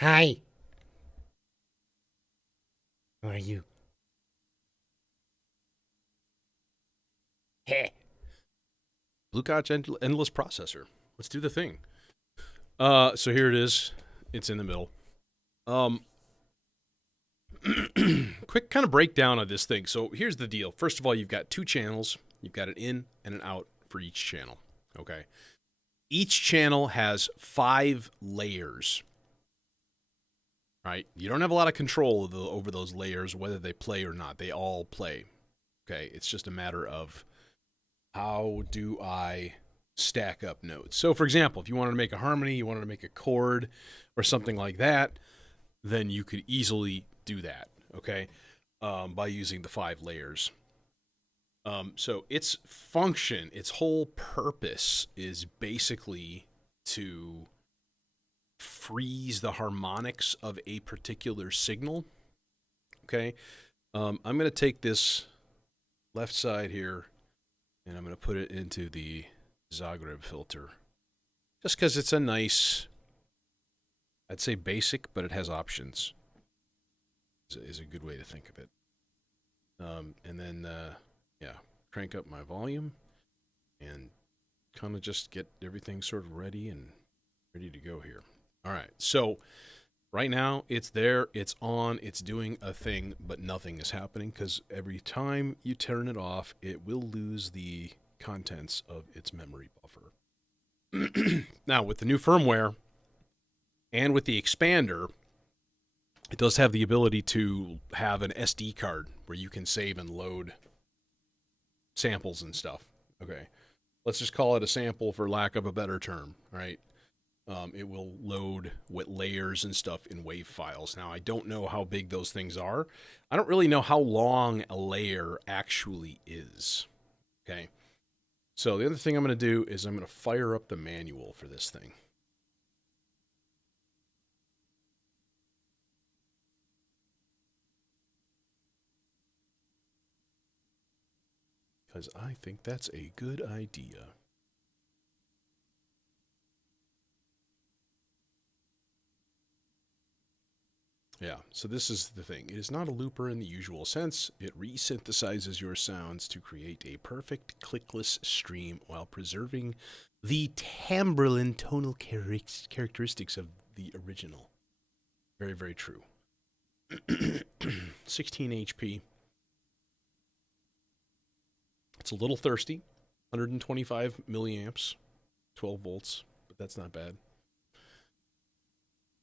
Hi. How are you? Heh. Blukac Endless Processor. Let's do the thing. So here it is. It's in the middle. Um, quick kind of breakdown of this thing. So here's the deal. First of all, you've got two channels. You've got an in and an out for each channel. Okay. Each channel has 5 layers. Right. You don't have a lot of control over those layers, whether they play or not. They all play. Okay. It's just a matter of how do I stack up notes. So, for example, if you wanted to make a harmony, you wanted to make a chord or something like that, then you could easily do that, okay, by using the 5 layers. So its function, its whole purpose is basically to freeze the harmonics of a particular signal, okay? I'm going to take this left side here, and I'm going to put it into the Zagreb filter. Just because it's a nice, I'd say basic, but it has options. Is a good way to think of it. And then, yeah, crank up my volume and kind of just get everything sort of ready to go here. All right, so right now it's there, it's on, it's doing a thing, but nothing is happening because every time you turn it off, it will lose the contents of its memory buffer. Now, with the new firmware and with the expander, it does have the ability to have an SD card where you can save and load samples and stuff. Okay. Let's just call it a sample for lack of a better term, right? It will load with layers and stuff in WAV files. Now, I don't know how big those things are. I don't really know how long a layer actually is. Okay. So the other thing I'm going to do is I'm going to fire up the manual for this thing. Because I think that's a good idea. Yeah, so this is the thing. It is not a looper in the usual sense. It resynthesizes your sounds to create a perfect clickless stream while preserving the timbrel and tonal characteristics of the original. Very, very true. 16 HP. It's a little thirsty. 125 milliamps, 12 volts, but that's not bad.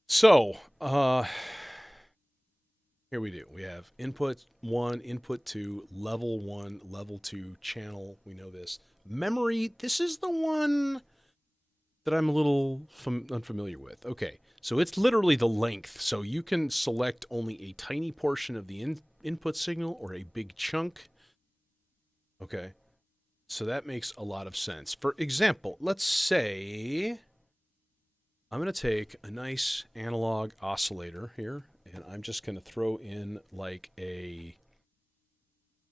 So, here we do. We have input 1, input 2, level 1, level 2, channel. We know this. Memory, this is the one that I'm a little unfamiliar with. Okay, so it's literally the length. So you can select only a tiny portion of the input signal or a big chunk. Okay, so that makes a lot of sense. For example, let's say I'm going to take a nice analog oscillator here, and I'm just going to throw in like a,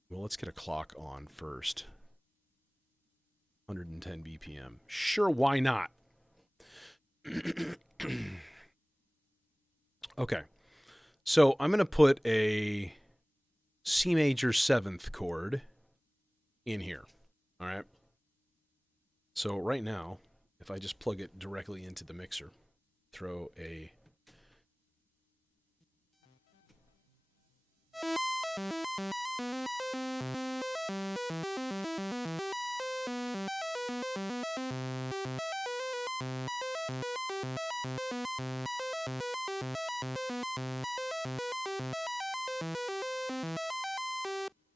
well, let's get a clock on first. 110 BPM. Sure, why not? Okay. So I'm going to put a C major 7th chord in here. All right. So right now, if I just plug it directly into the mixer, throw a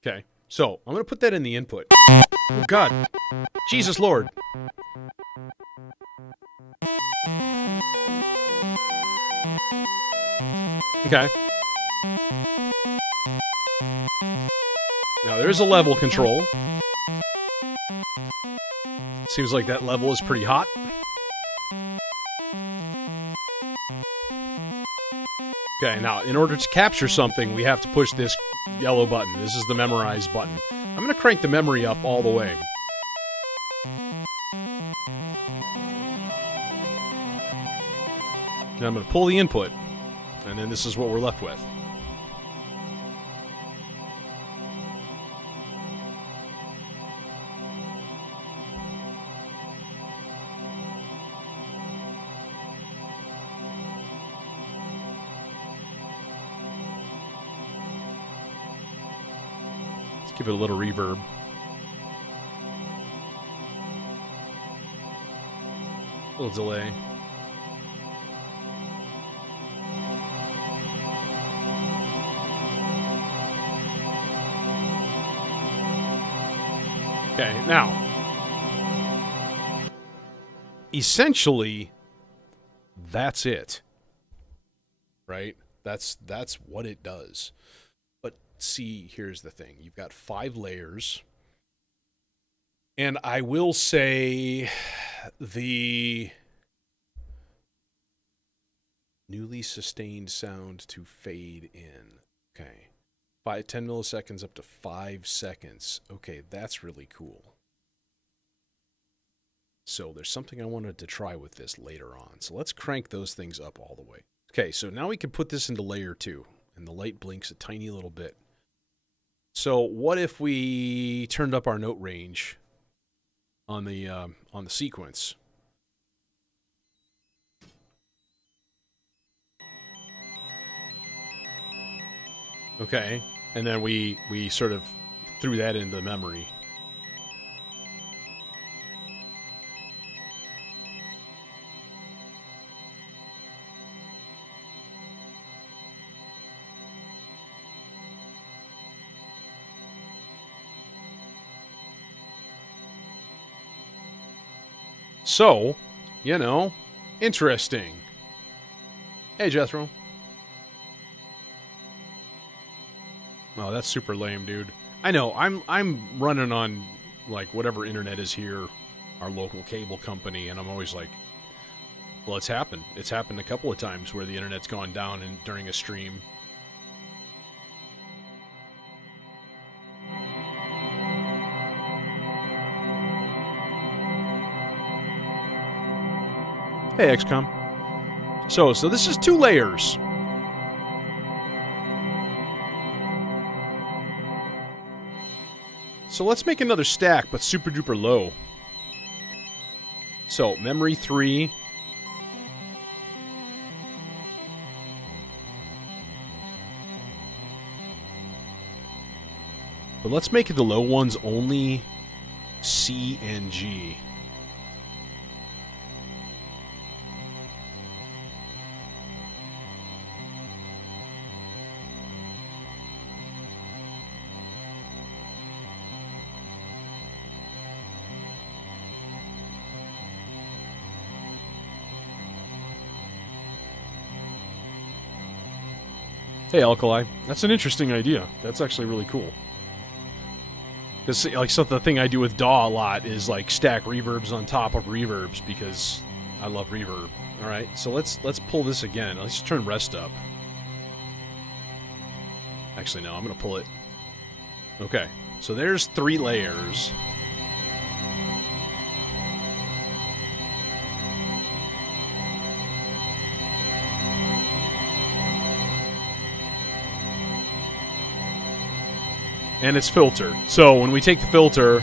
Okay, so I'm going to put that in the input. Oh, God. Jesus Lord. Okay. Now, there's a level control. Seems like that level is pretty hot. Okay, now, in order to capture something, we have to push this yellow button. This is the memorize button. I'm going to crank the memory up all the way. Then I'm going to pull the input. And then this is what we're left with. Let's give it a little reverb. A little delay. Okay, now, essentially, that's it, right? That's what it does. But see, here's the thing. You've got 5 layers, and I will say the newly sustained sound to fade in. Okay. 10 milliseconds up to 5 seconds. Okay, that's really cool. So there's something I wanted to try with this later on. So let's crank those things up all the way. Okay, so now we can put this into layer 2, and the light blinks a tiny little bit. So what if we turned up our note range on the sequence? Okay, and then we sort of threw that into the memory. So, you know, interesting. Hey, Jethro. Oh, that's super lame, dude. I know. I'm running on like whatever internet is here, our local cable company, and I'm always like, well, it's happened. It's happened a couple of times where the internet's gone down during a stream. Hey, XCOM. So this is 2 layers. So let's make another stack, but super duper low. So, memory 3. But let's make it the low ones only C and G. Hey, Alkali. That's an interesting idea. That's actually really cool. Because, like, so the thing I do with DAW a lot is, like, stack reverbs on top of reverbs because I love reverb. Alright, so let's pull this again. Let's turn rest up. Actually, no, I'm going to pull it. Okay, so there's 3 layers. And it's filtered. So when we take the filter,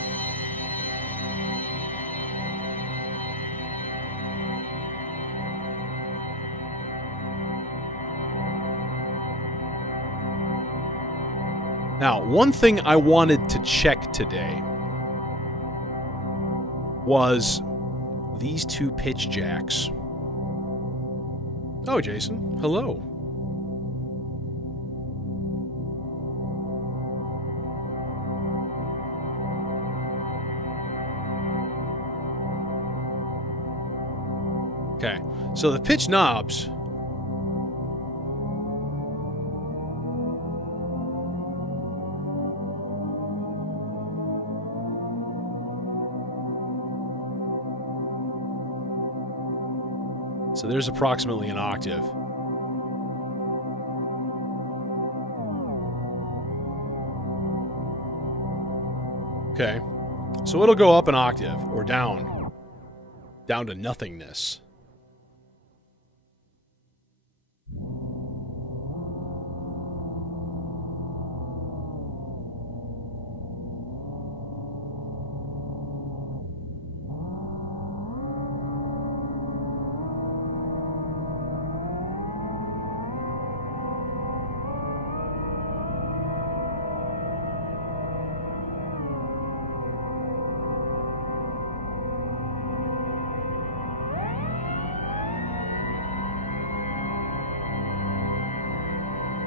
now, one thing I wanted to check today was these 2 pitch jacks. Oh, Jason. Hello. Okay, so the pitch knobs. So there's approximately an octave. Okay, so it'll go up an octave or down to nothingness.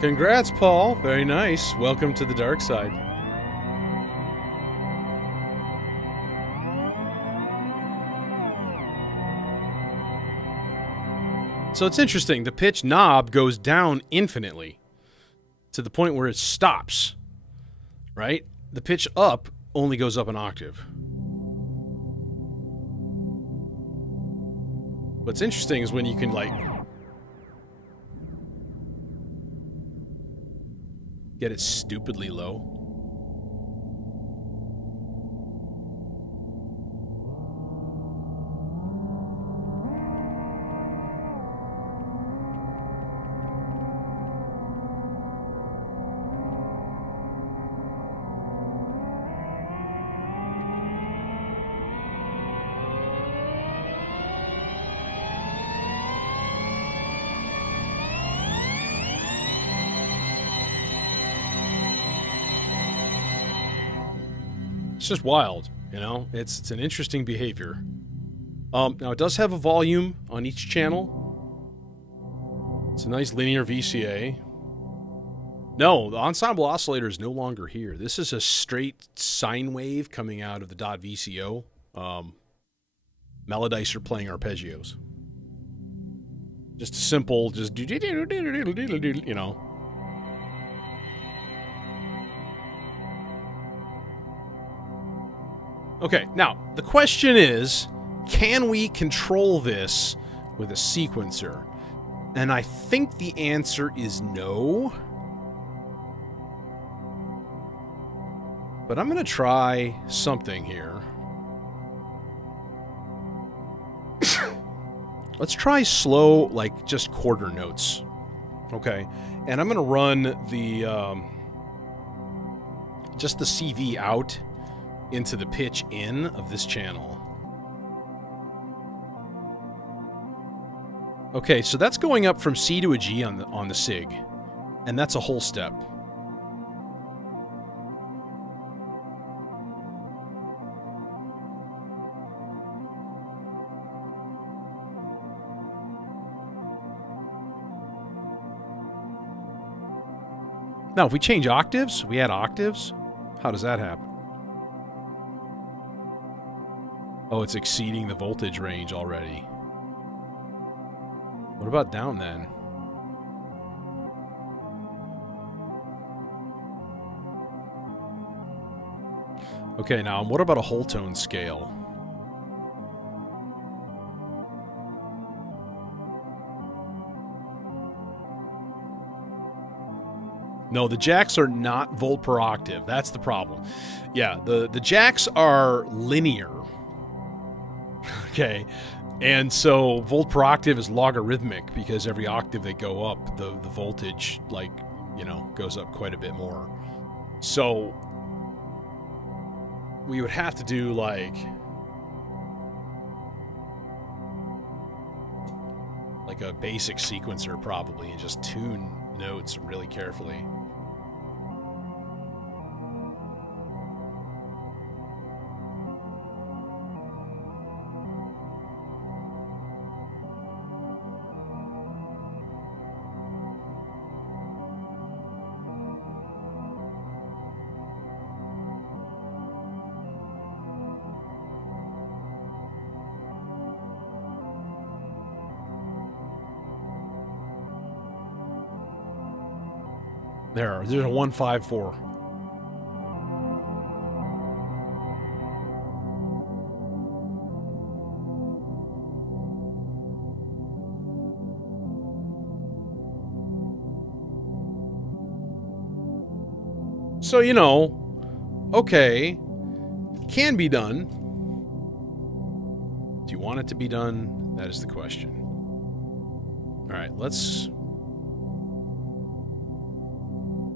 Congrats, Paul. Very nice. Welcome to the dark side. So it's interesting. The pitch knob goes down infinitely to the point where it stops, right? The pitch up only goes up an octave. What's interesting is when you can, like, get it stupidly low. It's just wild, you know? It's an interesting behavior. Now, it does have a volume on each channel. It's a nice linear VCA. No, the ensemble oscillator is no longer here. This is a straight sine wave coming out of the .vco. Melodicer playing arpeggios. Just simple, just you know. Okay, now, the question is, can we control this with a sequencer? And I think the answer is no. But I'm going to try something here. Let's try slow, like, just quarter notes. Okay, and I'm going to run the, just the CV out into the pitch in of this channel. Okay, so that's going up from C to a G on the SIG, and that's a whole step. Now, if we change octaves, we add octaves, how does that happen? Oh, it's exceeding the voltage range already. What about down then? Okay, now what about a whole tone scale? No, the jacks are not volt per octave. That's the problem. Yeah, the jacks are linear. Okay, and so volt per octave is logarithmic because every octave they go up, the voltage, like, you know, goes up quite a bit more. So we would have to do like a basic sequencer probably and just tune notes really carefully. There's a 154. So, you know, okay, can be done. Do you want it to be done? That is the question. All right, let's...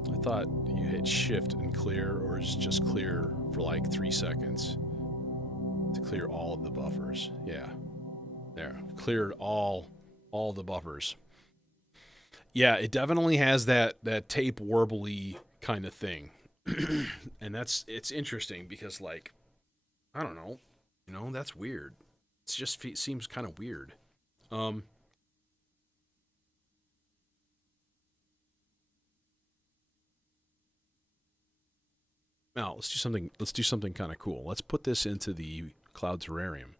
I thought you hit shift and clear, or is just clear for like 3 seconds to clear all of the buffers. Yeah, there, cleared all the buffers. Yeah, it definitely has that tape warbly kind of thing. And it's interesting because, like, I don't know, you know, that's weird. It just seems kind of weird. Now let's do something. Let's do something kind of cool. Let's put this into the cloud terrarium.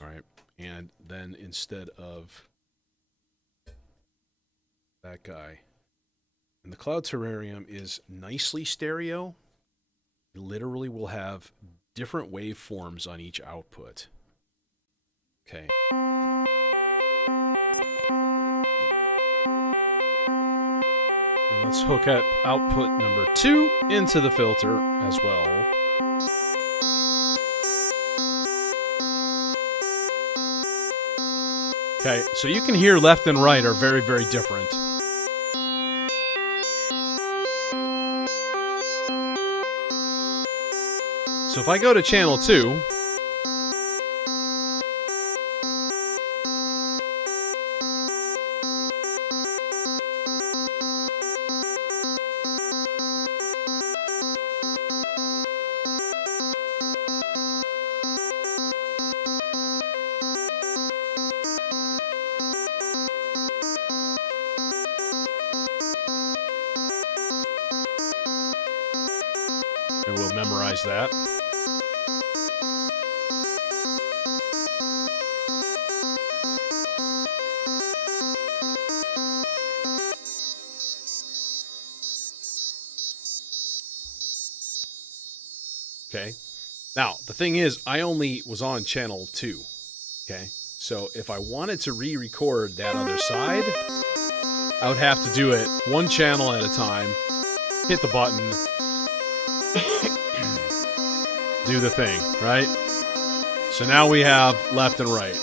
All right, and then instead of that guy, and the cloud terrarium is nicely stereo. You literally will have different waveforms on each output. Okay. And let's hook up output number 2 into the filter as well. Okay, so you can hear left and right are very, very different. So if I go to channel 2, and we'll memorize that. Okay. Now, the thing is, I only was on channel 2. Okay. So if I wanted to re-record that other side, I would have to do it one channel at a time, hit the button, do the thing, right? So now we have left and right.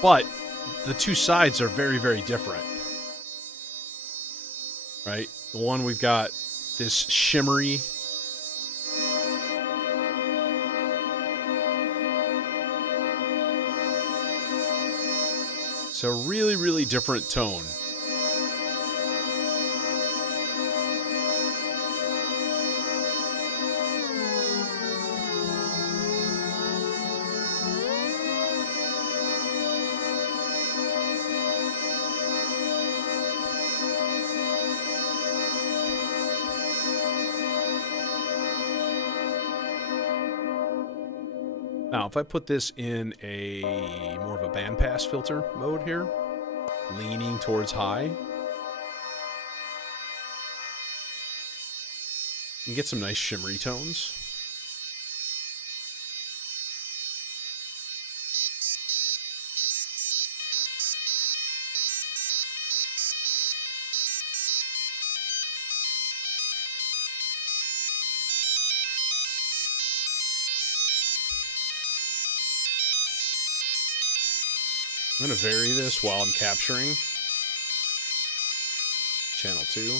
But the two sides are very, very different. Right? The one we've got this shimmery. So really, really different tone. Now, if I put this in a more of a bandpass filter mode here, leaning towards high, you can get some nice shimmery tones. I'm going to vary this while I'm capturing channel 2.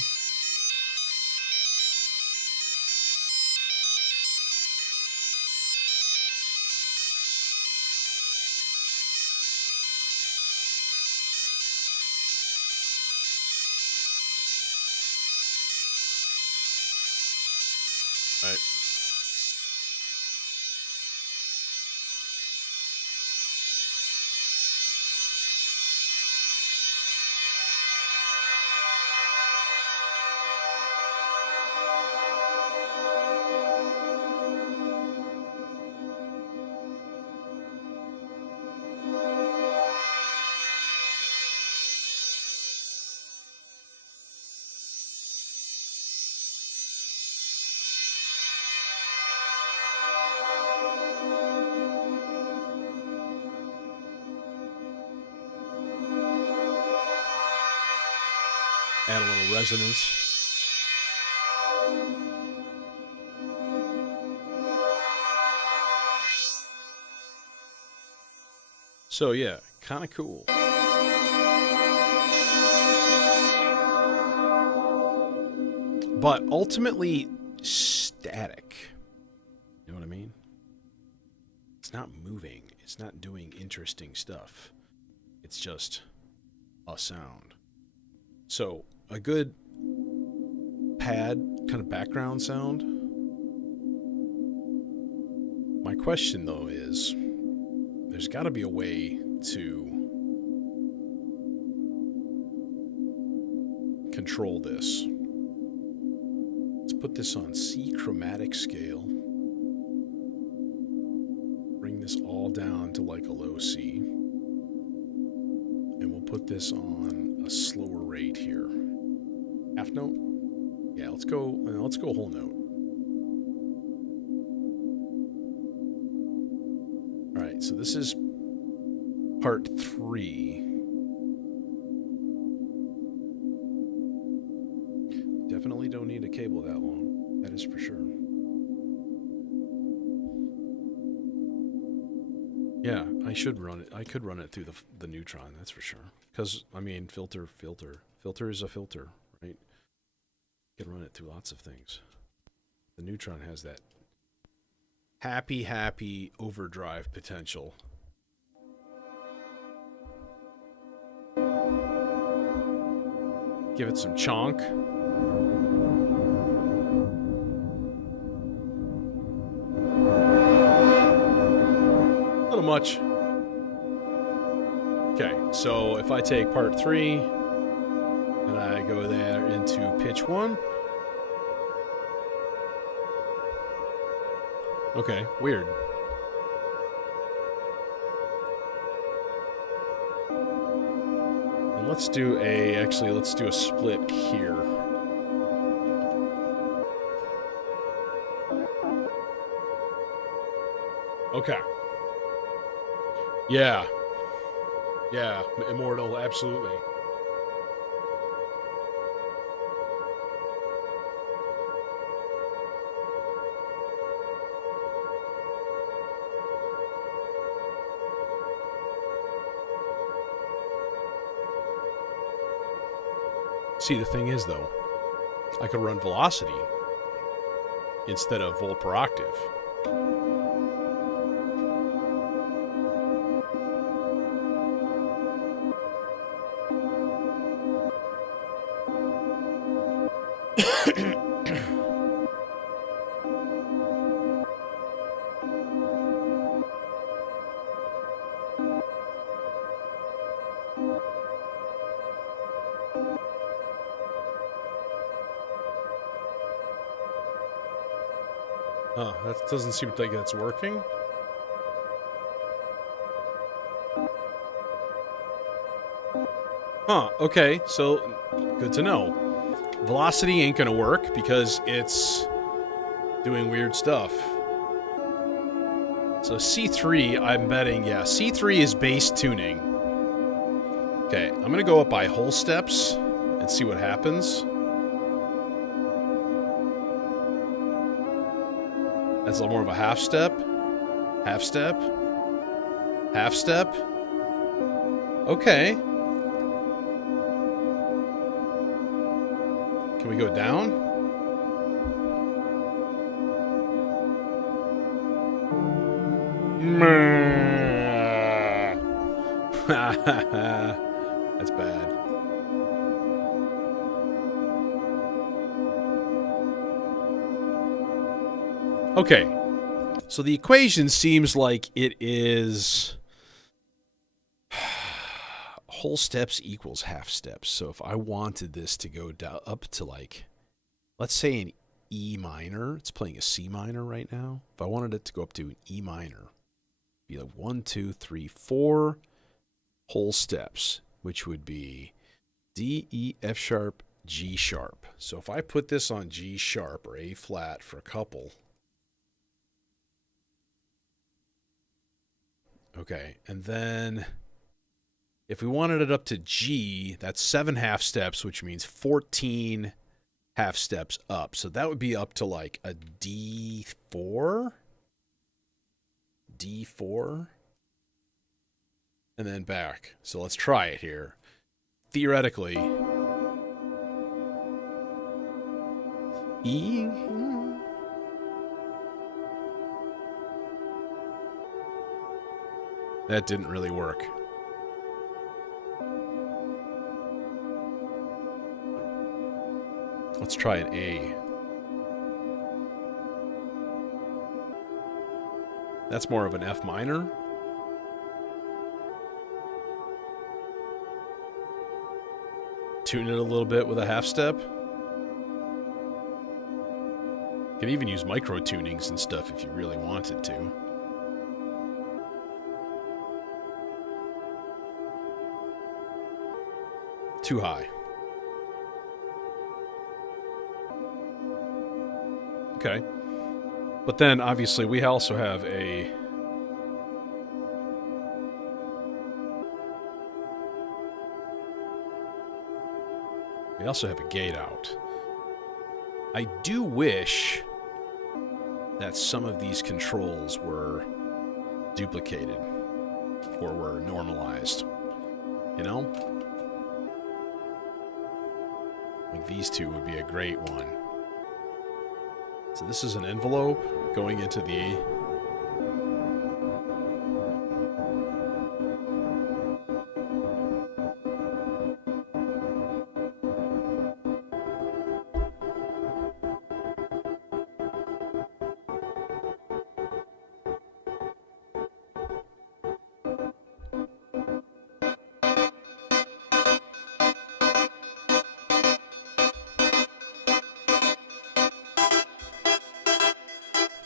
All right. Add a little resonance. So yeah, kind of cool. But ultimately static. You know what I mean? It's not moving. It's not doing interesting stuff. It's just a sound. So, a good pad kind of background sound. My question, though, is there's got to be a way to control this. Let's put this on C chromatic scale. Bring this all down to like a low C. And we'll put this on a slower rate here. Half note? Yeah, let's go whole note. All right, so this is part 3. Definitely don't need a cable that long. That is for sure. Yeah, I should run it. I could run it through the neutron, that's for sure. Because, I mean, filter. Filter is a filter, right? You can run it through lots of things. The neutron has that happy overdrive potential. Give it some chonk. A little much. Okay, so if I take part 3 and I go there into pitch 1. Okay, weird. And let's do a split here. Okay. Yeah. Yeah, Immortal, absolutely. See, the thing is, though, I could run velocity instead of volt per octave. Huh, that doesn't seem like that's working. Huh, okay, so good to know. Velocity ain't gonna work because it's doing weird stuff. So C3, I'm betting, yeah, C3 is bass tuning. Okay, I'm gonna go up by whole steps and see what happens. That's a little more of a half step. Half step. Half step. Okay. Can we go down? That's bad. Okay, so the equation seems like it is whole steps equals half steps. So if I wanted this to go down up to like, let's say an E minor, it's playing a C minor right now. If I wanted it to go up to an E minor, it'd be like 1, 2, 3, 4 whole steps, which would be D, E, F sharp, G sharp. So if I put this on G sharp or A flat for a couple. Okay, and then if we wanted it up to G, that's 7 half steps, which means 14 half steps up. So that would be up to like a D4? D4? And then back. So let's try it here. Theoretically, E... That didn't really work. Let's try an A. That's more of an F minor. Tune it a little bit with a half step. can even use micro tunings and stuff if you really wanted to. Too high. Okay. But then, obviously, we also have a... We also have a gate out. I do wish that some of these controls were duplicated or were normalized. You know? Like these two would be a great one. So this is an envelope going into the...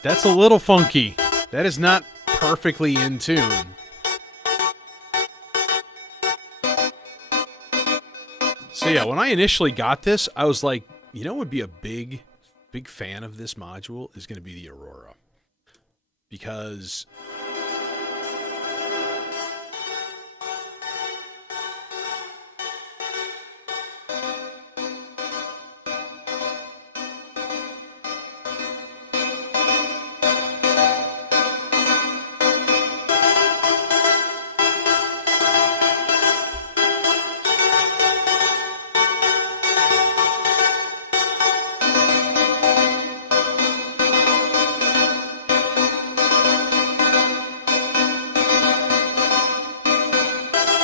That's a little funky. That is not perfectly in tune. So yeah, when I initially got this, I was like, you know what would be a big fan of this module is going to be the Aurora. Because...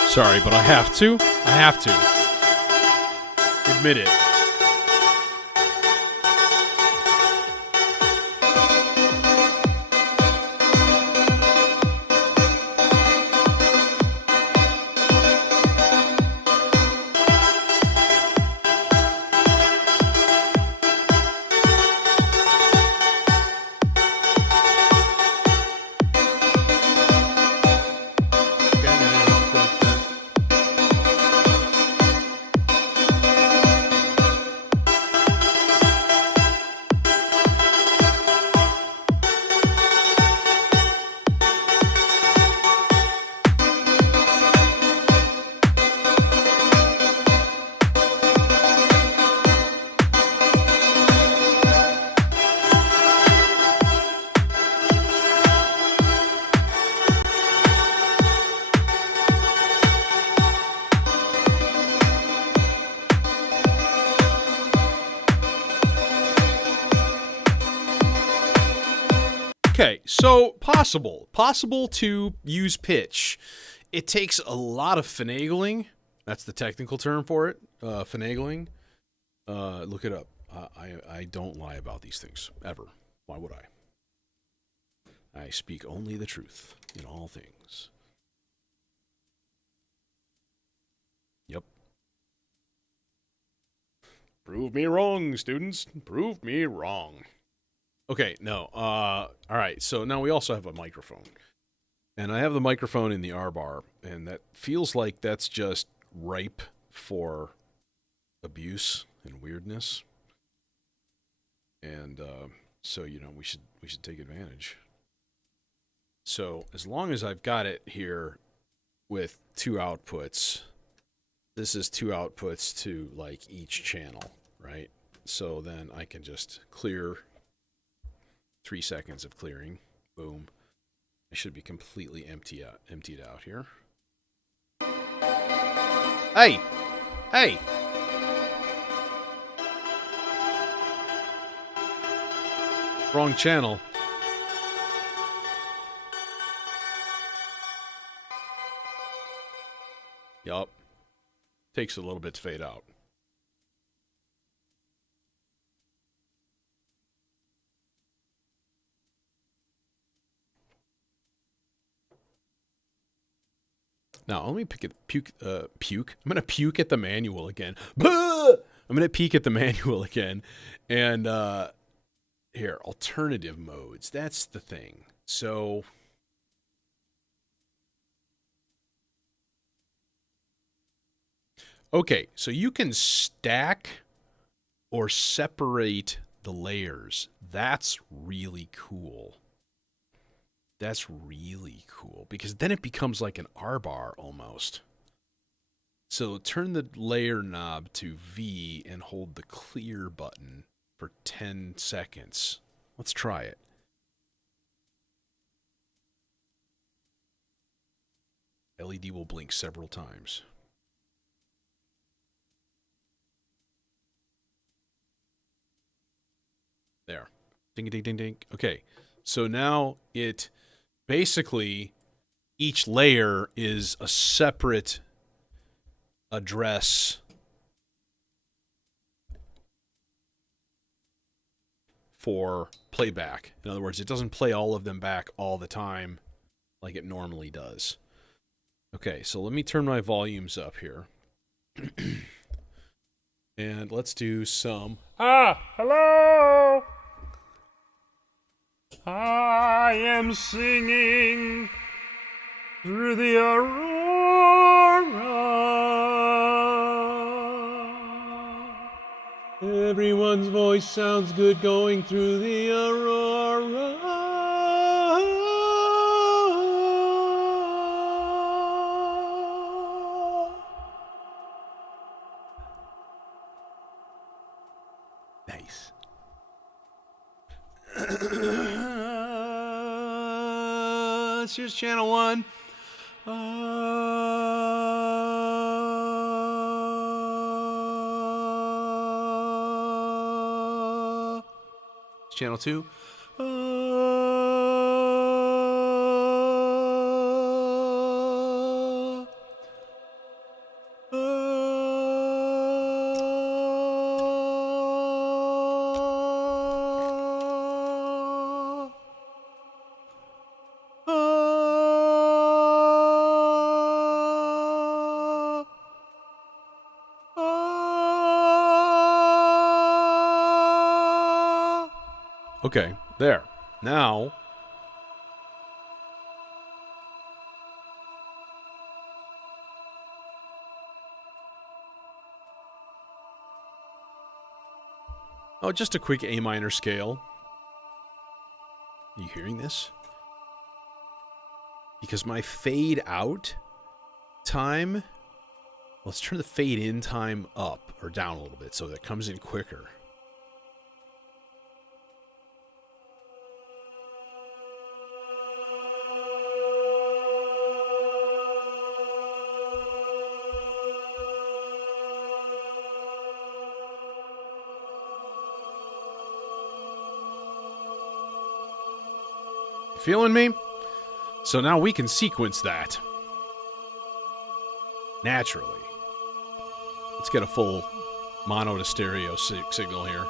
Sorry, but I have to. I have to. Admit it. Okay, so possible to use pitch. It takes a lot of finagling. That's the technical term for it. Finagling. Look it up. I don't lie about these things ever. Why would I? I speak only the truth in all things. Yep. Prove me wrong, students. Prove me wrong. Okay, no. All right, so now we also have a microphone. And I have the microphone in the R-bar, and that feels like that's just ripe for abuse and weirdness. And so, you know, we should take advantage. So, as long as I've got it here with two outputs, this is two outputs to, like, each channel, right? So then I can just clear... 3 seconds of clearing. Boom. I should be completely emptied out here. Hey! Hey! Wrong channel. Yup. Takes a little bit to fade out. Now, let me puke. I'm going to puke at the manual again. I'm going to peek at the manual again. And here, alternative modes. That's the thing. So okay, so you can stack or separate the layers. That's really cool. That's really cool because then it becomes like an R bar almost. So turn the layer knob to V and hold the clear button for 10 seconds. Let's try it. LED will blink several times. There. Ding, ding, ding, ding. Okay. So now it basically, each layer is a separate address for playback. In other words, it doesn't play all of them back all the time like it normally does. Okay, so let me turn my volumes up here. And let's do some. Hello! I am singing through the aurora. Everyone's voice sounds good going through the aurora. Nice. Here's channel 1. Channel 2. Okay, there. Now, oh, just a quick A minor scale. Are you hearing this? Because my fade out time, let's turn the fade in time up or down a little bit so that it comes in quicker. Feeling me? So now we can sequence that naturally. Let's get a full mono to stereo signal here.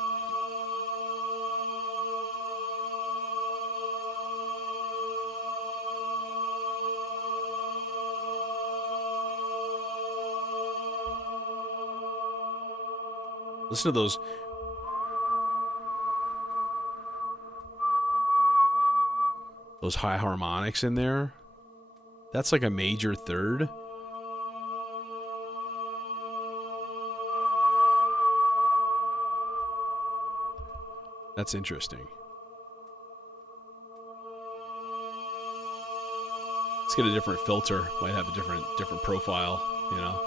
Listen to those high harmonics in there. That's like a major third. That's interesting. Let's get a different filter. Might have a different profile, you know.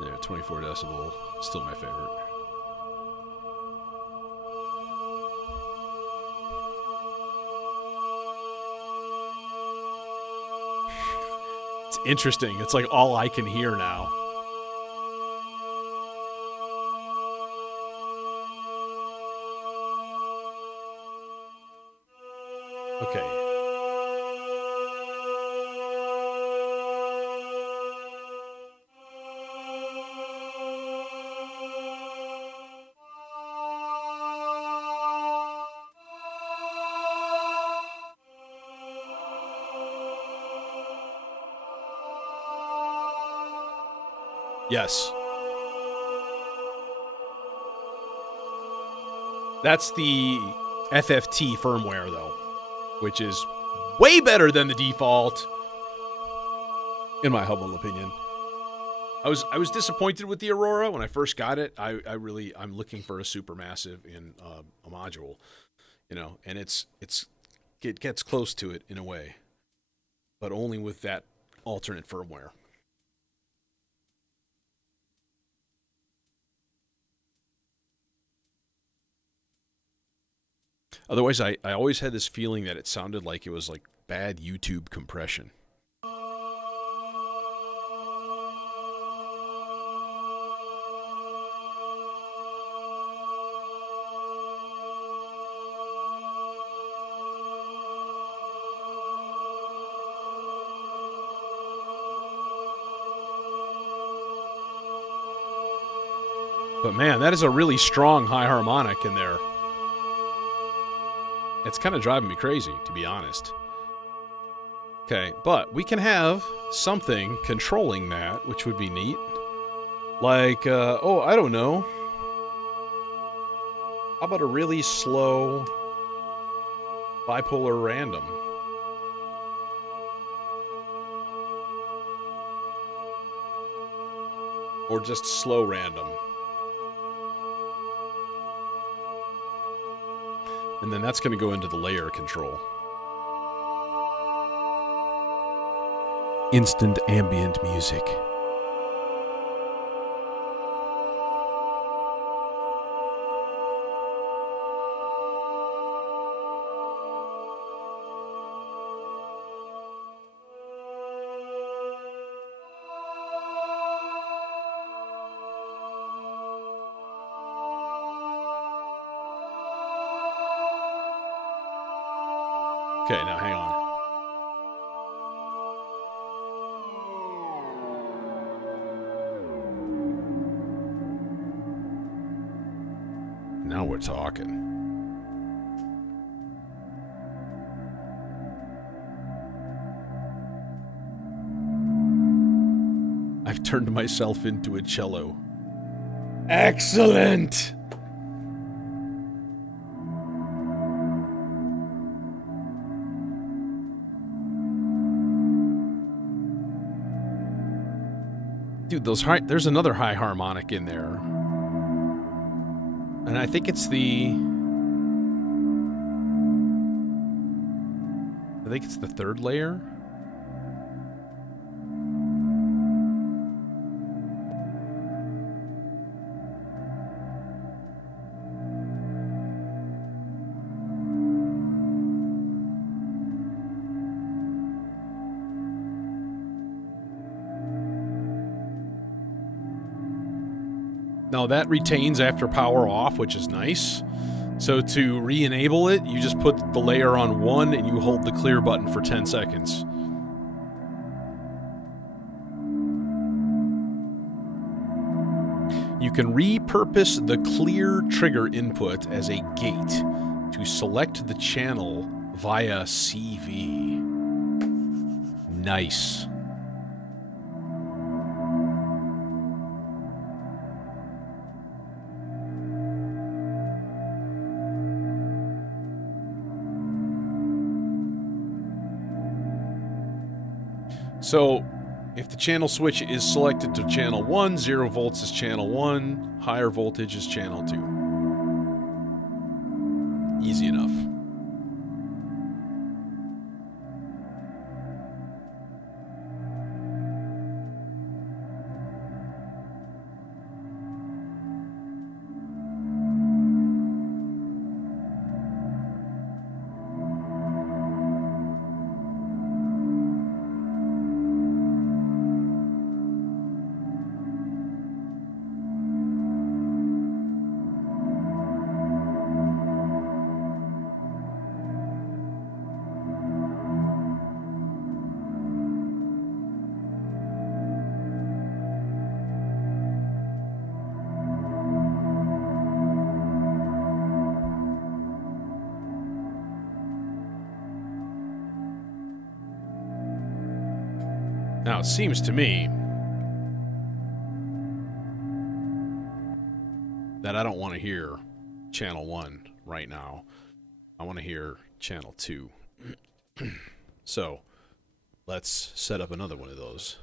There, 24 decibel, still my favorite. It's interesting. It's like all I can hear now. Okay. Yes. That's the FFT firmware, though, which is way better than the default, in my humble opinion. I was disappointed with the Aurora when I first got it. I'm looking for a supermassive in a module, and it gets close to it in a way, but only with that alternate firmware. Otherwise, I always had this feeling that it sounded like it was like bad YouTube compression. But man, that is a really strong high harmonic in there. It's kind of driving me crazy, to be honest. Okay, but we can have something controlling that, which would be neat. Like, I don't know. How about a really slow bipolar random? Or just slow random. And then that's going to go into the layer control. Instant ambient music. Okay, now hang on. Now we're talking. I've turned myself into a cello. Excellent! Dude, there's another high harmonic in there. And I think it's the third layer. Now that retains after power off, which is nice. So to re-enable it, you just put the layer on 1 and you hold the clear button for 10 seconds. You can repurpose the clear trigger input as a gate to select the channel via CV. Nice. So, if the channel switch is selected to channel 1, 0 volts is channel 1, higher voltage is channel 2. Easy enough. Now, it seems to me that I don't want to hear channel 1 right now. I want to hear channel 2. So let's set up another one of those.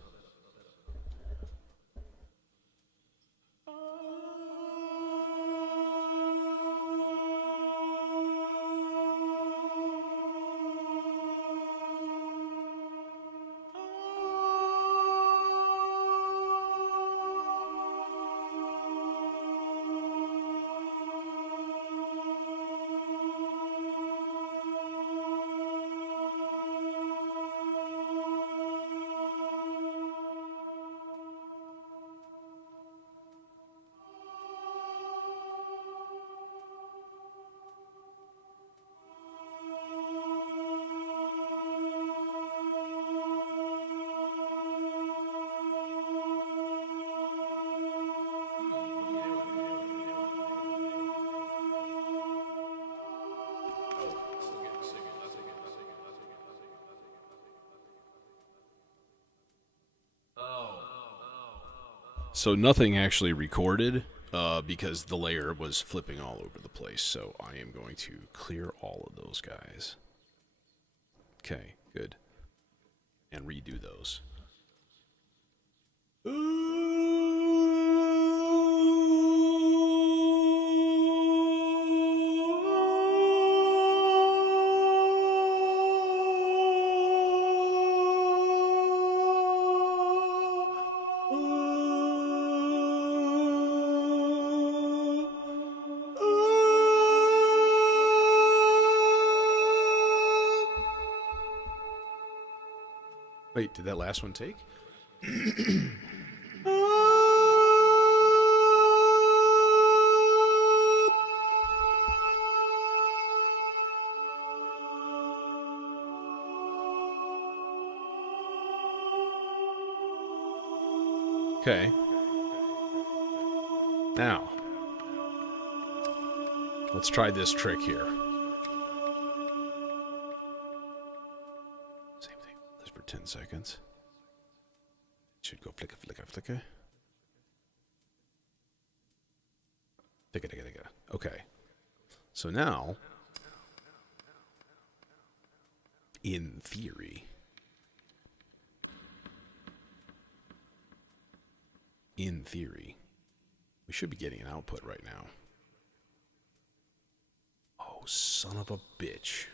So nothing actually recorded because the layer was flipping all over the place. So I am going to clear all of those guys. Okay, good. And redo those. Wait, did that last one take? Okay. Now, let's try this trick here. Same thing. This for 10 seconds. Should go flicker, flicker, flicker. Flicker, flicker, flicker. Okay. So now, in theory, we should be getting an output right now. Oh, son of a bitch.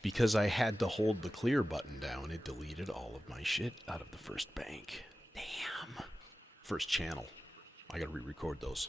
Because I had to hold the clear button down, it deleted all of my shit out of the first bank. Damn. First channel. I gotta re-record those.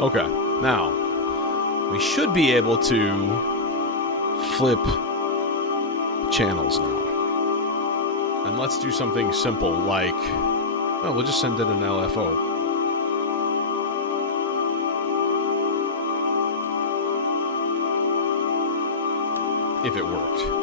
Okay, now, we should be able to flip channels now. And let's do something simple like, well, we'll just send it an LFO. If it worked.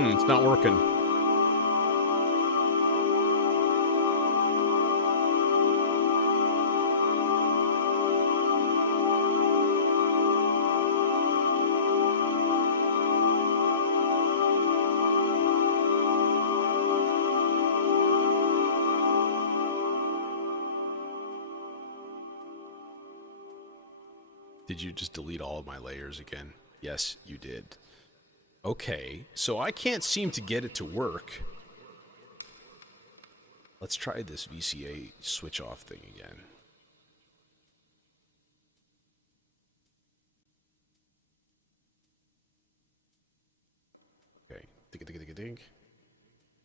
It's not working. Did you just delete all of my layers again? Yes, you did. Okay, so I can't seem to get it to work. Let's try this VCA switch off thing again. Okay, ding.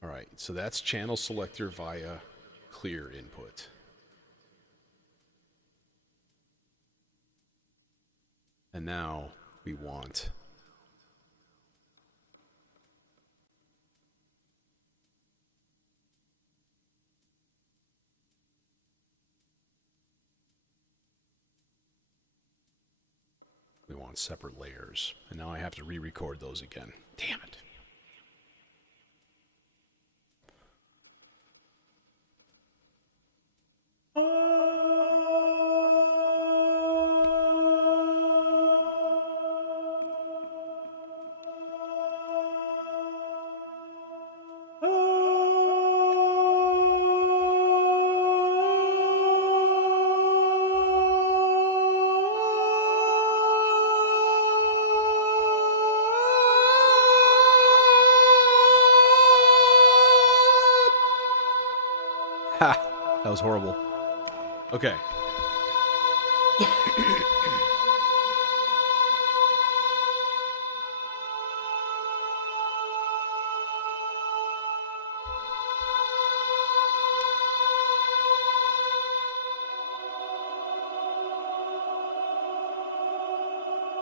All right, so that's channel selector via clear input. And now we want separate layers. And now I have to re-record those again. Damn it. Ha! That was horrible. Okay.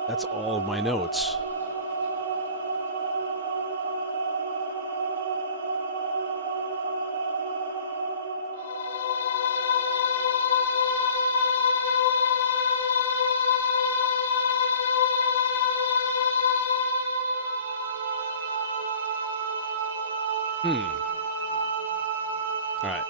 That's all of my notes. All right.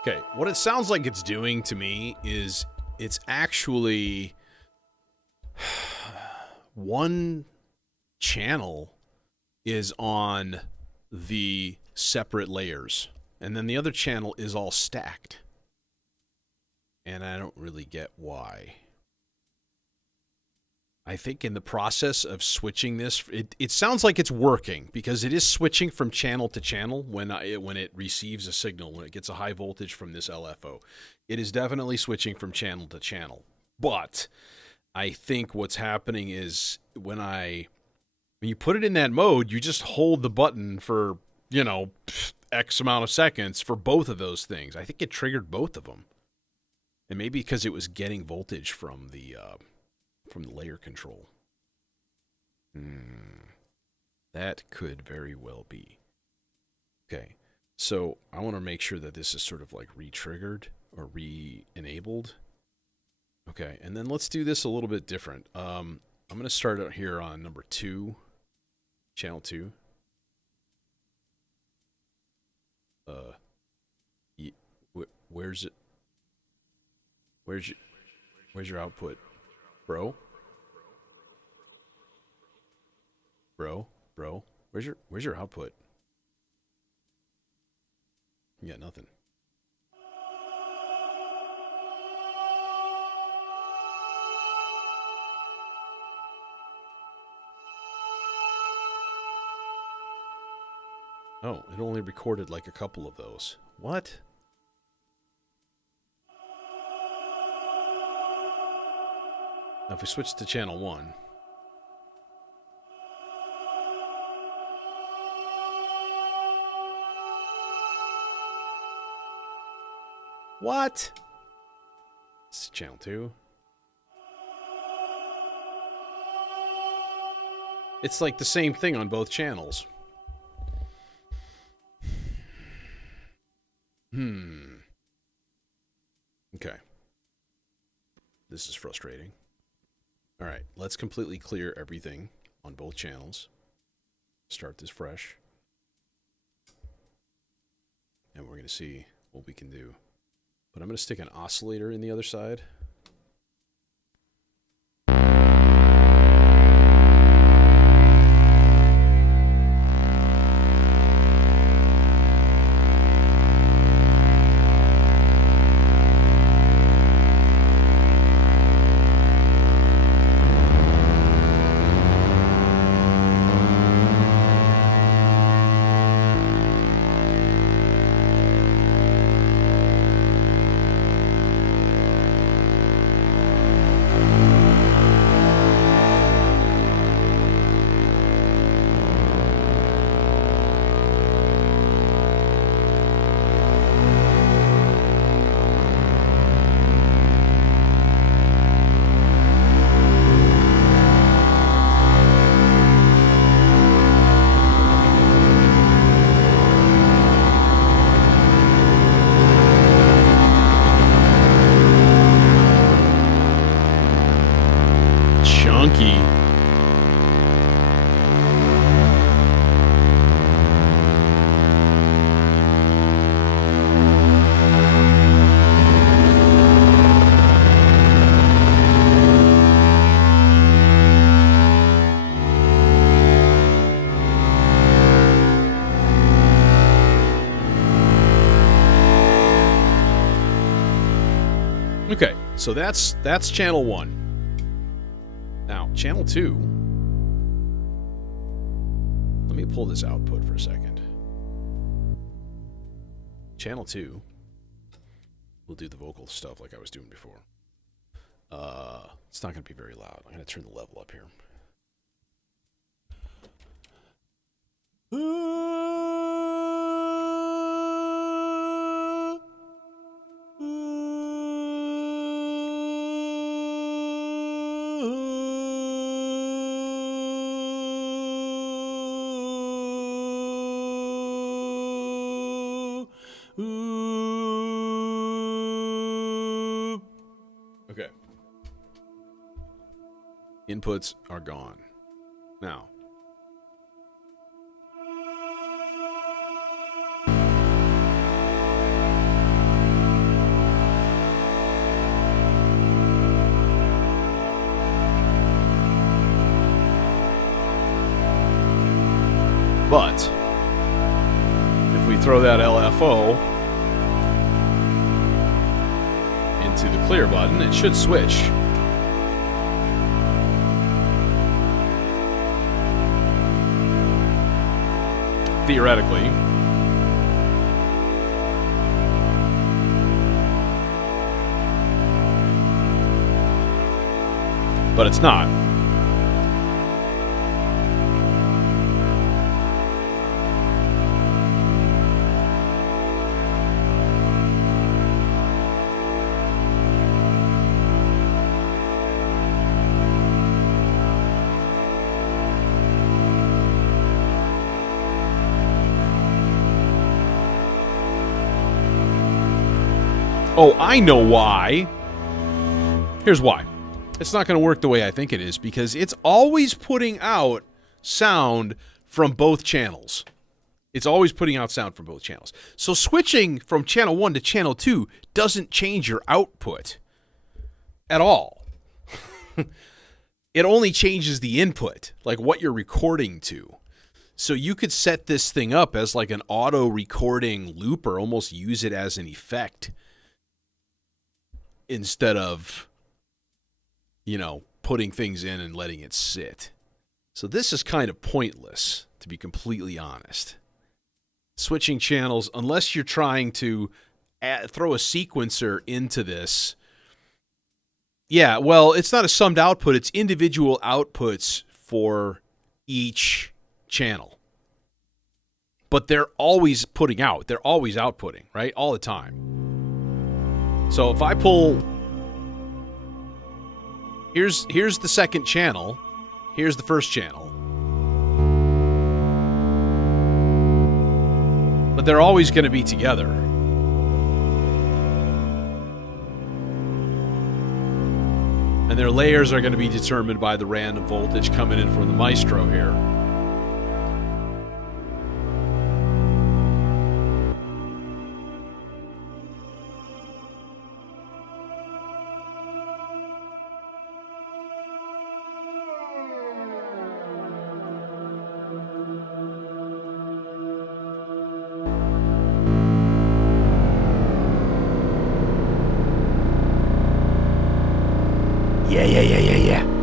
Okay, what it sounds like it's doing to me is it's actually one channel is on the separate layers, and then the other channel is all stacked. And I don't really get why. I think in the process of switching this, it sounds like it's working because it is switching from channel to channel when it receives a signal, when it gets a high voltage from this LFO. It is definitely switching from channel to channel. But I think what's happening is when you put it in that mode, you just hold the button for, X amount of seconds for both of those things. I think it triggered both of them. And maybe because it was getting voltage from the layer control. That could very well be. Okay, so I want to make sure that this is sort of like re-triggered or re-enabled. Okay, and then let's do this a little bit different. I'm going to start out here on number 2, channel 2. Where's it? Where's your output, bro? Bro, where's your output? You got nothing. Oh, it only recorded like a couple of those. What? Now if we switch to channel 1. What? This is channel 2. It's like the same thing on both channels. Okay. This is frustrating. All right, let's completely clear everything on both channels. Start this fresh. And we're going to see what we can do. But I'm going to stick an oscillator in the other side. So that's channel 1. Now, channel 2. Let me pull this output for a second. Channel 2. We'll do the vocal stuff like I was doing before. It's not going to be very loud. I'm going to turn the level up here. Okay. Inputs are gone. Now. But if we throw that LFO into the clear button, it should switch. Theoretically. But it's not. Oh, I know why. Here's why. It's not going to work the way I think it is because it's always putting out sound from both channels. It's always putting out sound from both channels. So switching from channel 1 to channel 2 doesn't change your output at all. It only changes the input, like what you're recording to. So you could set this thing up as like an auto recording looper, almost use it as an effect. Instead of, you know, putting things in and letting it sit. So this is kind of pointless, to be completely honest. Switching channels, unless you're trying to throw a sequencer into this. Yeah, well, it's not a summed output. It's individual outputs for each channel. But they're always putting out. They're always outputting, right? All the time. So if I pull, here's the second channel, here's the first channel. But they're always going to be together. And their layers are going to be determined by the random voltage coming in from the maestro here. Yeah.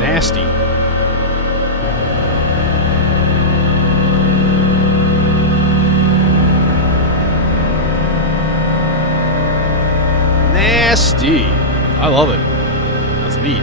Nasty. I love it. That's neat.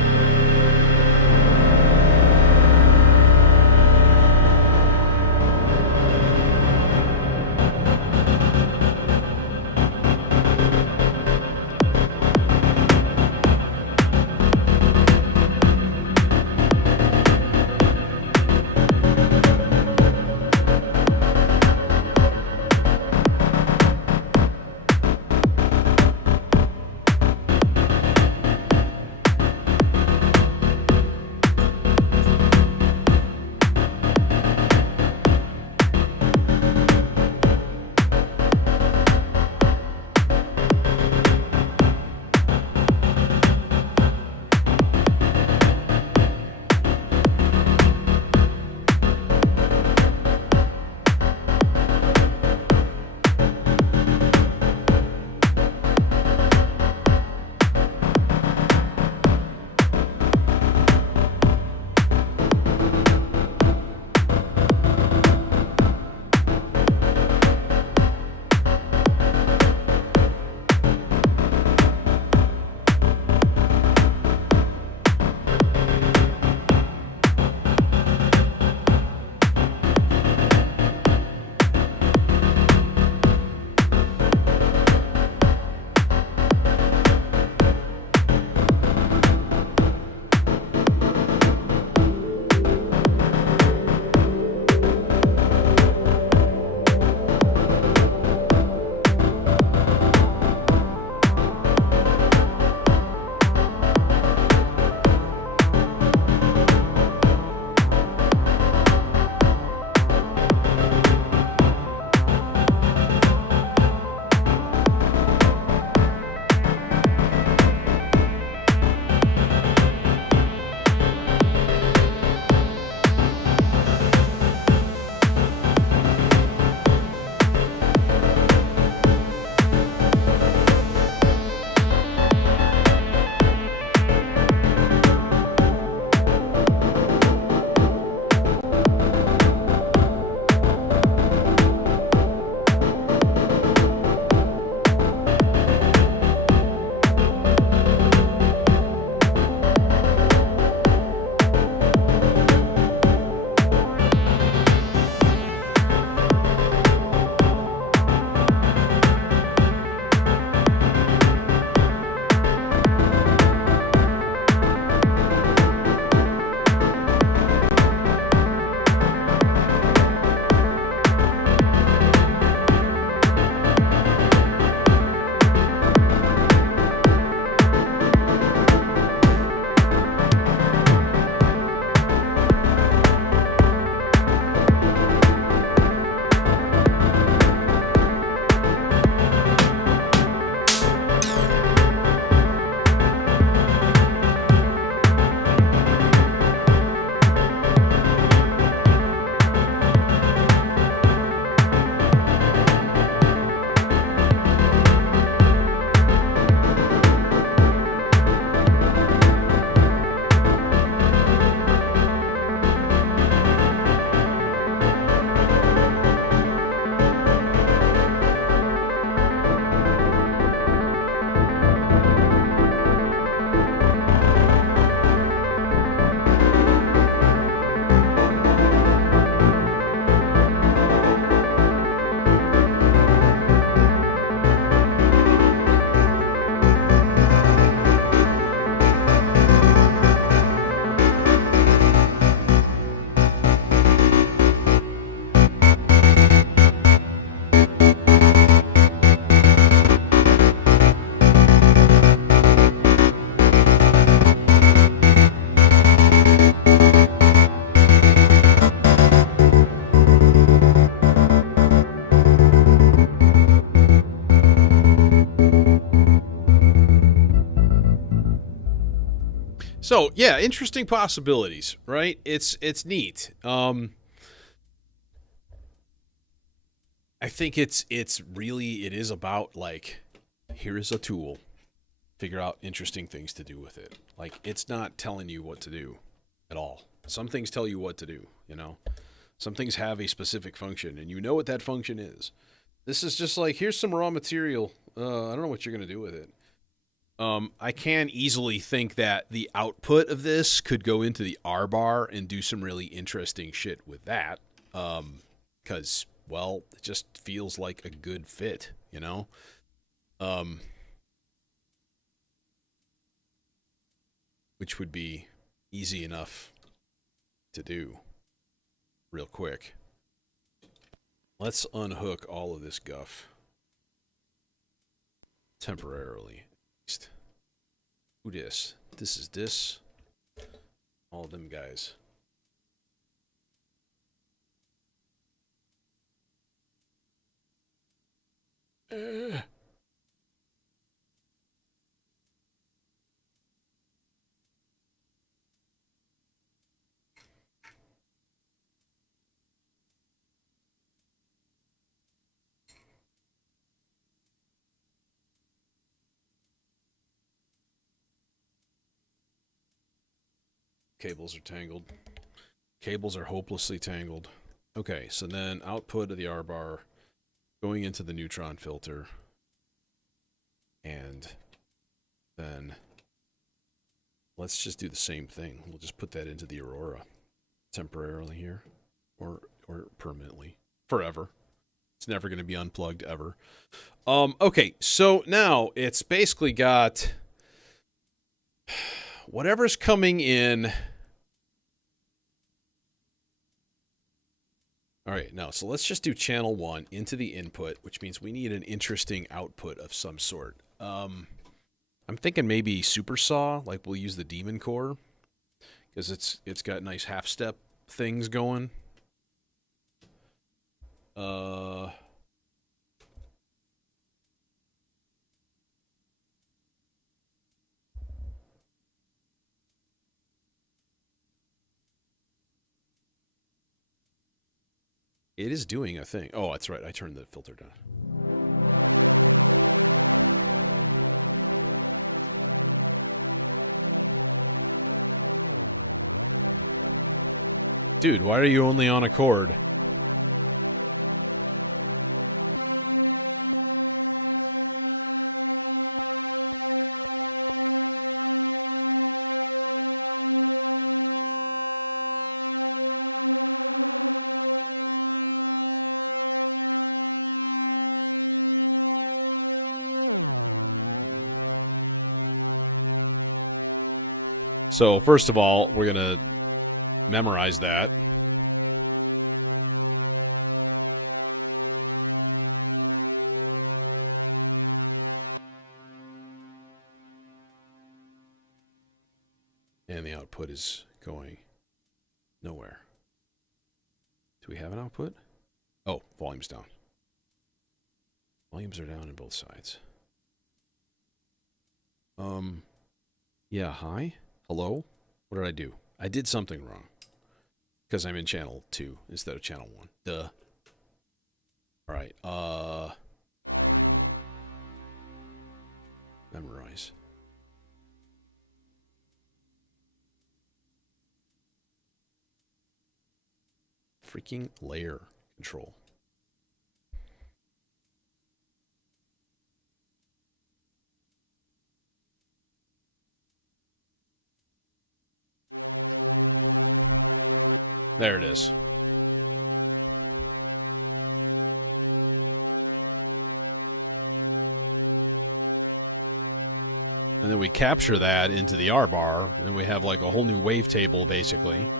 So yeah, interesting possibilities, right? It's neat. I think it's really it is about like here is a tool, figure out interesting things to do with it. Like it's not telling you what to do at all. Some things tell you what to do, you know. Some things have a specific function and you know what that function is. This is just like here's some raw material. I don't know what you're going to do with it. I can easily think that the output of this could go into the R bar and do some really interesting shit with that. Because, well, it just feels like a good fit, you know? Which would be easy enough to do real quick. Let's unhook all of this guff. Temporarily, at least. Who this? This is this. All of them guys. Cables are tangled. Cables are hopelessly tangled. Okay, so then output of the R bar going into the neutron filter. And then let's just do the same thing. We'll just put that into the Aurora temporarily here, or permanently, forever. It's never going to be unplugged ever. Okay, so now it's basically got whatever's coming in. All right, now, so let's just do channel 1 into the input, which means we need an interesting output of some sort. I'm thinking maybe super saw, like we'll use the demon core, because it's got nice half-step things going. It is doing a thing. Oh, that's right. I turned the filter down. Dude, why are you only on a cord? So, first of all, we're going to memorize that. And the output is going nowhere. Do we have an output? Oh, volume's down. Volumes are down on both sides. Yeah, hi? Hello? What did I do? I did something wrong. Because I'm in channel 2 instead of channel 1. Duh. Alright, memorize. Freaking layer control. There it is. And then we capture that into the R bar, and we have like a whole new wavetable, basically.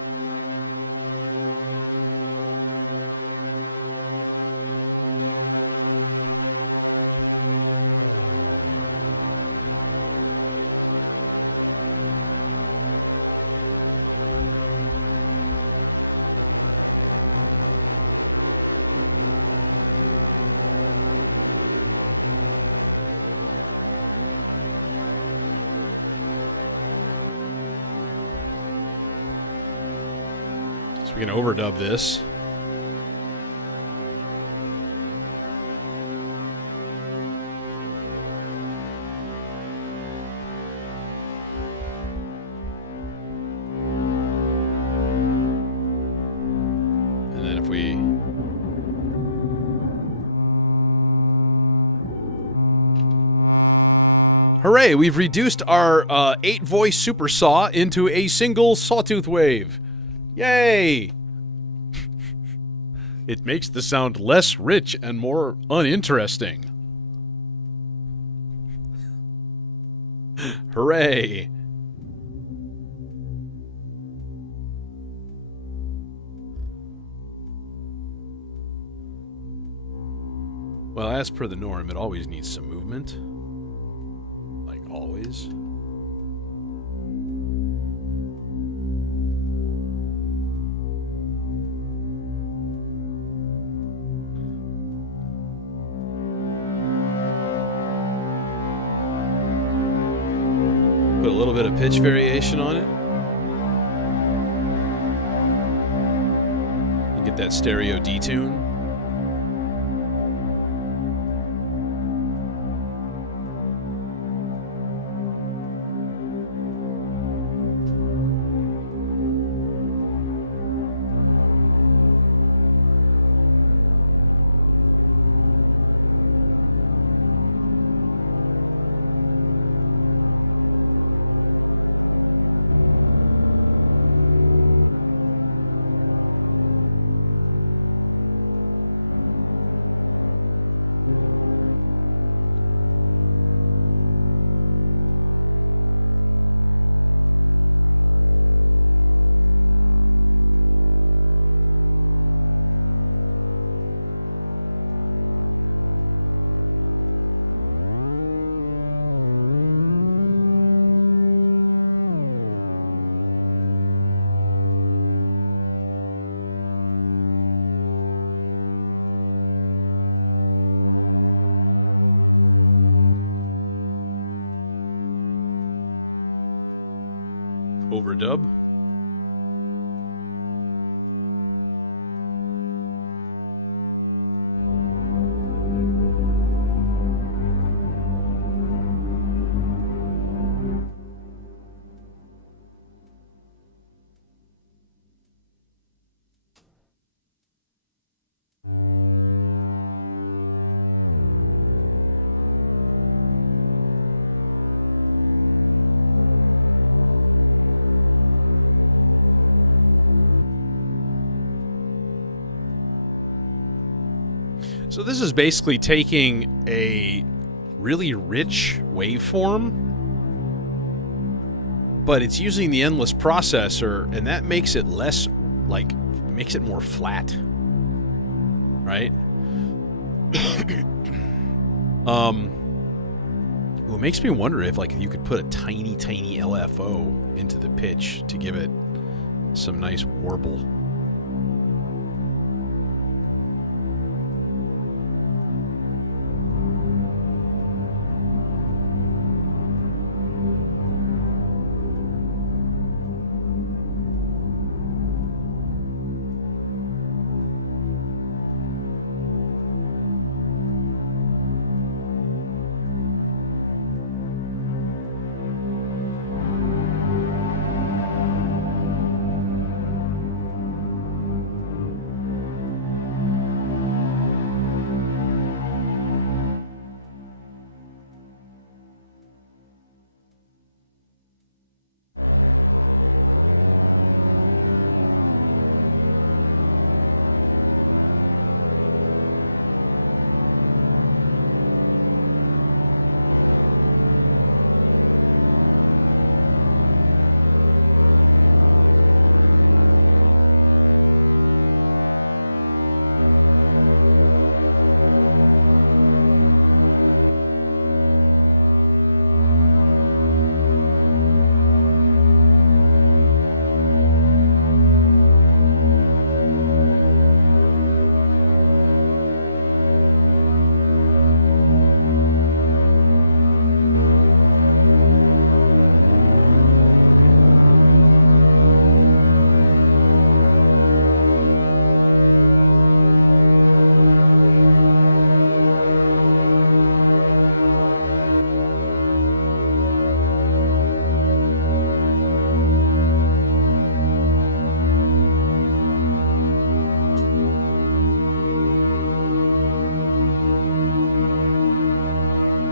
So we can overdub this. And then if we... Hooray, we've reduced our 8-voice super saw into a single sawtooth wave. Yay! It makes the sound less rich and more uninteresting. Hooray! Well, as per the norm, it always needs some movement. Like always. Put a little bit of pitch variation on it. You get that stereo detune. Overdub. So this is basically taking a really rich waveform, but it's using the endless processor, and that makes it less, like, makes it more flat, right? It makes me wonder if, like, you could put a tiny LFO into the pitch to give it some nice warble.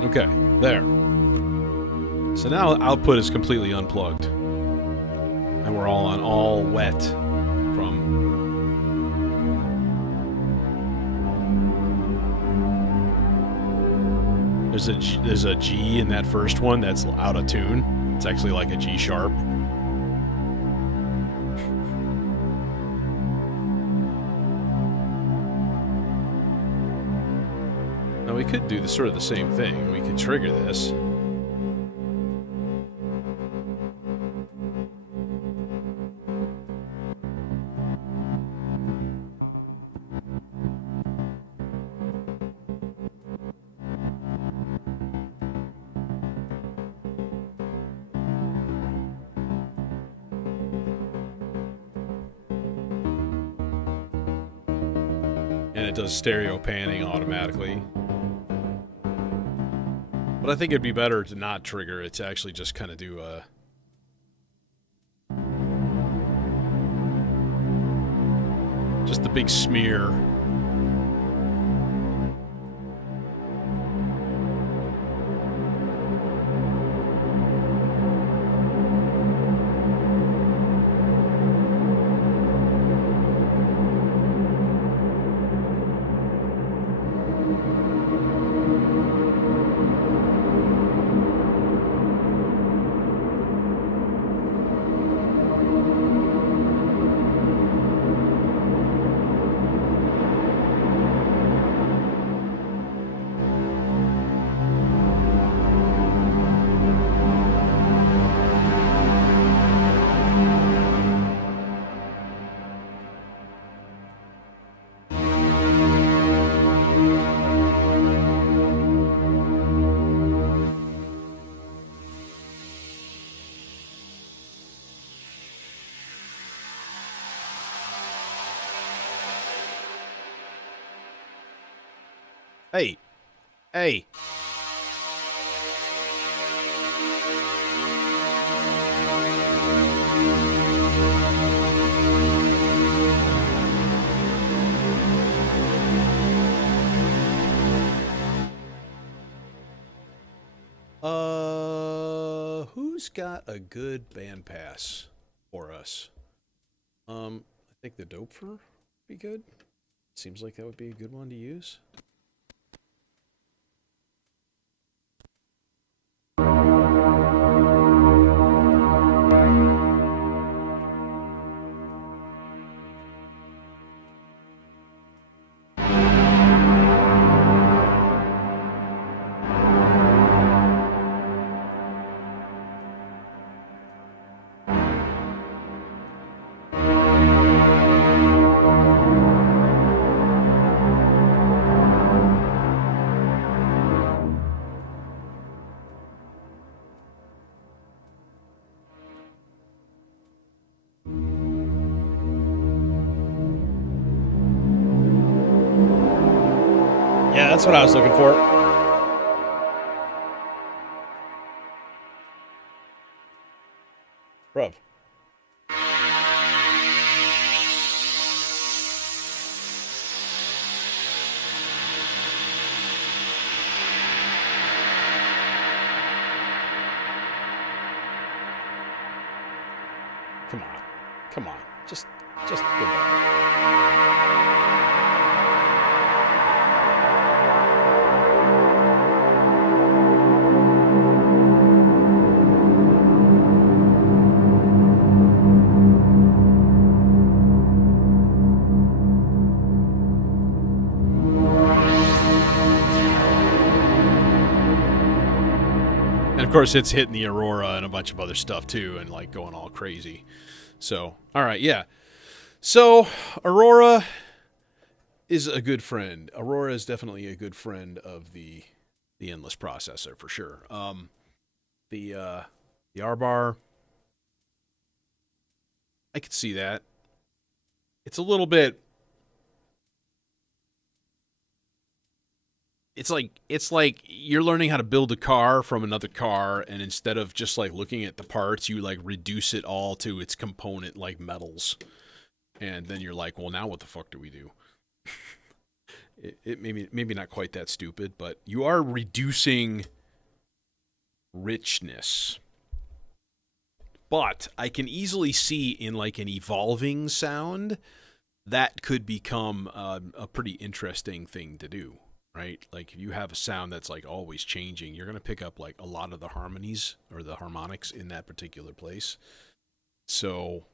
Okay, there. So now output is completely unplugged. And we're all on all wet from... There's a G in that first one that's out of tune. It's actually like a G sharp. Now we could do sort of the same thing. We could trigger this. And it does stereo panning automatically. But I think it'd be better to not trigger it, to actually just kind of do a... just the big smear. Hey. Hey. Who's got a good band pass for us? I think the Dopefer would be good. Seems like that would be a good one to use. Yeah, that's what I was looking for. Bruv. Come on. Come on. Just go back. Of course, it's hitting the Aurora and a bunch of other stuff too, and like going all crazy. So, all right, yeah. So, Aurora is a good friend. Aurora is definitely a good friend of the endless processor for sure. The R-bar, I could see that. It's a little bit. It's like you're learning how to build a car from another car, and instead of just like looking at the parts, you like reduce it all to its component, like metals, and then you're like, well, now what the fuck do we do? it maybe not quite that stupid, but you are reducing richness. But I can easily see in like an evolving sound that could become a pretty interesting thing to do, right? Like if you have a sound that's like always changing, you're going to pick up like a lot of the harmonies or the harmonics in that particular place. So,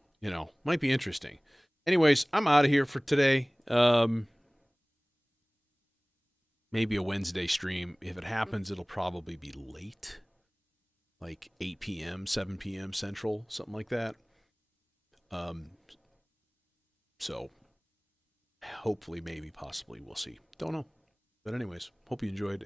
might be interesting. Anyways, I'm out of here for today. Maybe a Wednesday stream. If it happens, it'll probably be late, like 8 p.m., 7 p.m. Central, something like that. So hopefully, maybe, possibly, we'll see. Don't know. But anyways, hope you enjoyed.